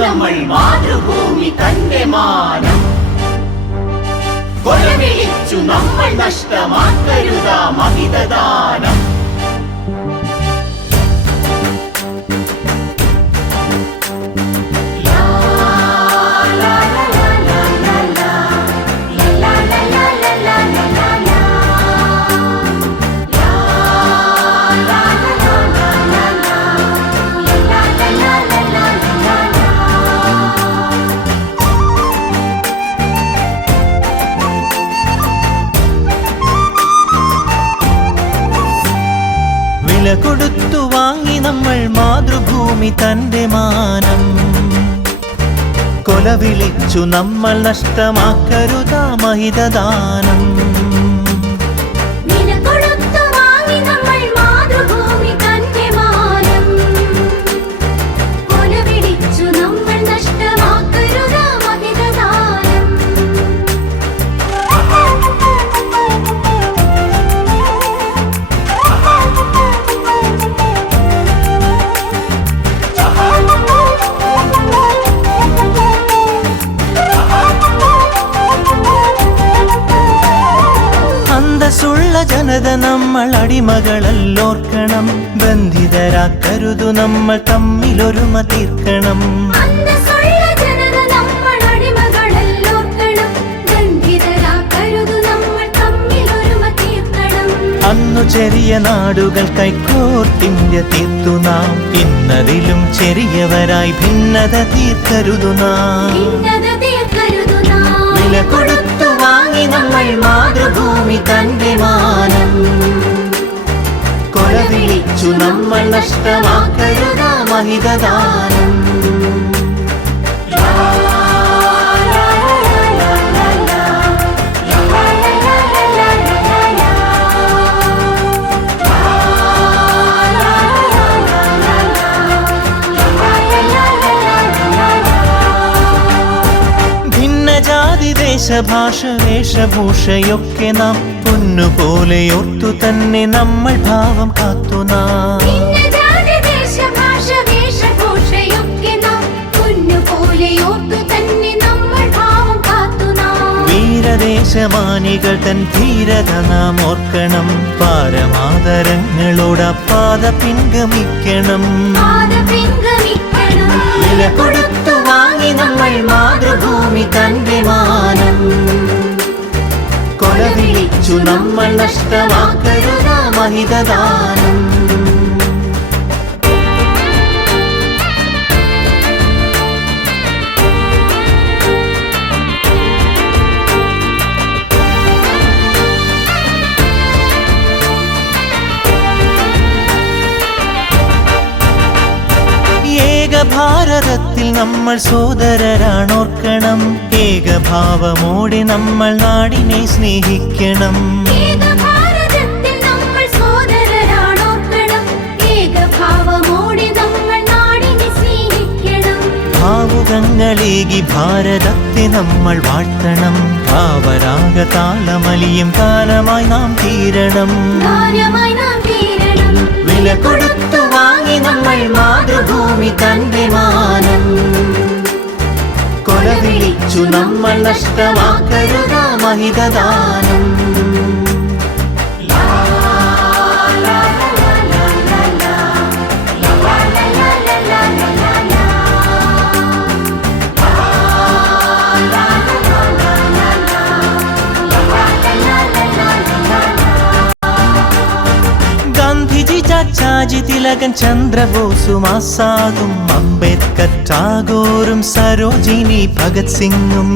നമ്മൾ മാതൃഭൂമി തന്റെ മാനം കൊലവിളിച്ചു നമ്മൾ നഷ്ടമാക്കരുതാ മഹിതദാനം. വില കൊടുത്തു വാങ്ങി നമ്മൾ മാതൃഭൂമി തന്റെ മാനം കൊലവിളിച്ചു നമ്മൾ നഷ്ടമാക്കരുതാ മഹിതദാനം. അന്തസ്സുള്ള ജനത നമ്മൾ അടിമകളല്ലോർക്കണം, ബന്ധിതരാക്കരുതു നമ്മൾ തമ്മിലൊരുമ തീർക്കണം. അന്നു ചെറിയ നാടുകൾ കൈക്കോർത്തിന്ത്യ തീർത്തു നാം, ഇന്നതിലും ചെറിയവരായി ഭിന്നത തീർക്കരുതു നാം. വില കൊടുത്തു വാങ്ങി നമ്മൾ മാതൃഭൂമി തന്റെ മാനം കൊലവിളിച്ചു നമ്മൾ നഷ്ടമാക്കരുതാ മഹിതദാനം. ദേശഭാഷ വേഷഭൂഷയൊക്കെ നാം പൊന്നുപോലെയോർത്തു തന്നെ നമ്മൾ ഭാവം കാത്തു നാം. വീരദേശമാനികൾ തൻ ധീരത നാം ഓർക്കണം, പാരമാദരങ്ങളോട് പാത പിൻഗമിക്കണം. വില കൊടുത്തു വാങ്ങി നമ്മൾ മാതൃഭൂമി തന്റെ മാനം കൊലവിളിച്ചു നമ്മൾ നഷ്ടമാക്കരുതാ മഹിതദാനം. ഭാരതത്തിൽ നമ്മൾ സോദരരാണോർക്കണം, ഏകഭാവമോടെ നമ്മൾ നാടിനെ സ്നേഹിക്കണം. ഭാവുകങ്ങളേകി ഭാരതത്തെ നമ്മൾ വാഴ്ത്തണം, ഭാവരാഗ താളമലിയും കാലമായി നാം തീരണം. വില കൊടുത്തു വാങ്ങി നമ്മൾ മാതൃഭൂമി തന്റെ മാനം കൊലവിളിച്ചു നമ്മൾ നഷ്ടമാക്കരുതാ മഹിതദാനം. ചാച്ചാജി തിലകൻ ചന്ദ്രബോസും ആസാദും അംബേദ്കർ ടാഗോറും സരോജിനി ഭഗത് സിംഗും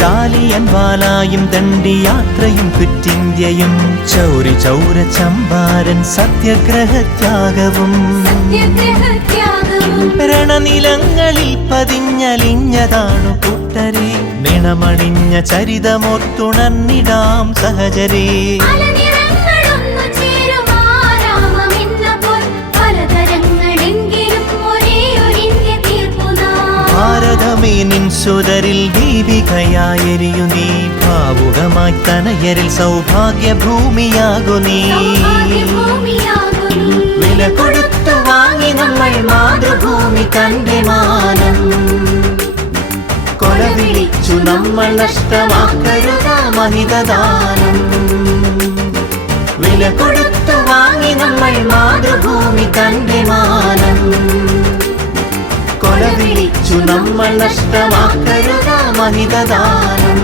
ജാലിയൻ വാലായും ദണ്ഡിയാത്രയും ക്വിറ്റിന്ത്യയും ചൗരി ചൗര ചമ്പാരൻ സത്യാഗ്രഹത്യാഗവും രണനിലങ്ങളിൽ പതിഞ്ഞലിഞ്ഞതാണു കൂട്ടരെ, നിണമണിഞ്ഞ ചരിതമോർത്തുണർന്നിടാം സഹചരേ. ഭാരതമേ നിൻ സുതരിൽ ദീപികയായെരിയു നീ ഭാവുകമായി തനയരിൽ സൗഭാഗ്യഭൂമിയാകു നീ വില കൊടുത്തു വാങ്ങി നമ്മൾ മാതൃഭൂമി തന്റെ മാനം കൊല വിളിച്ചു നമ്മൾ നഷ്ടമാക്കരുത മഹിതദാനം വില കൊടുത്തു വാങ്ങി നമ്മൾ മാതൃഭൂമി തന്റെ മാനം കൊല വിളിച്ചു നമ്മൾ നഷ്ടമാക്കരുത മഹിതദാനം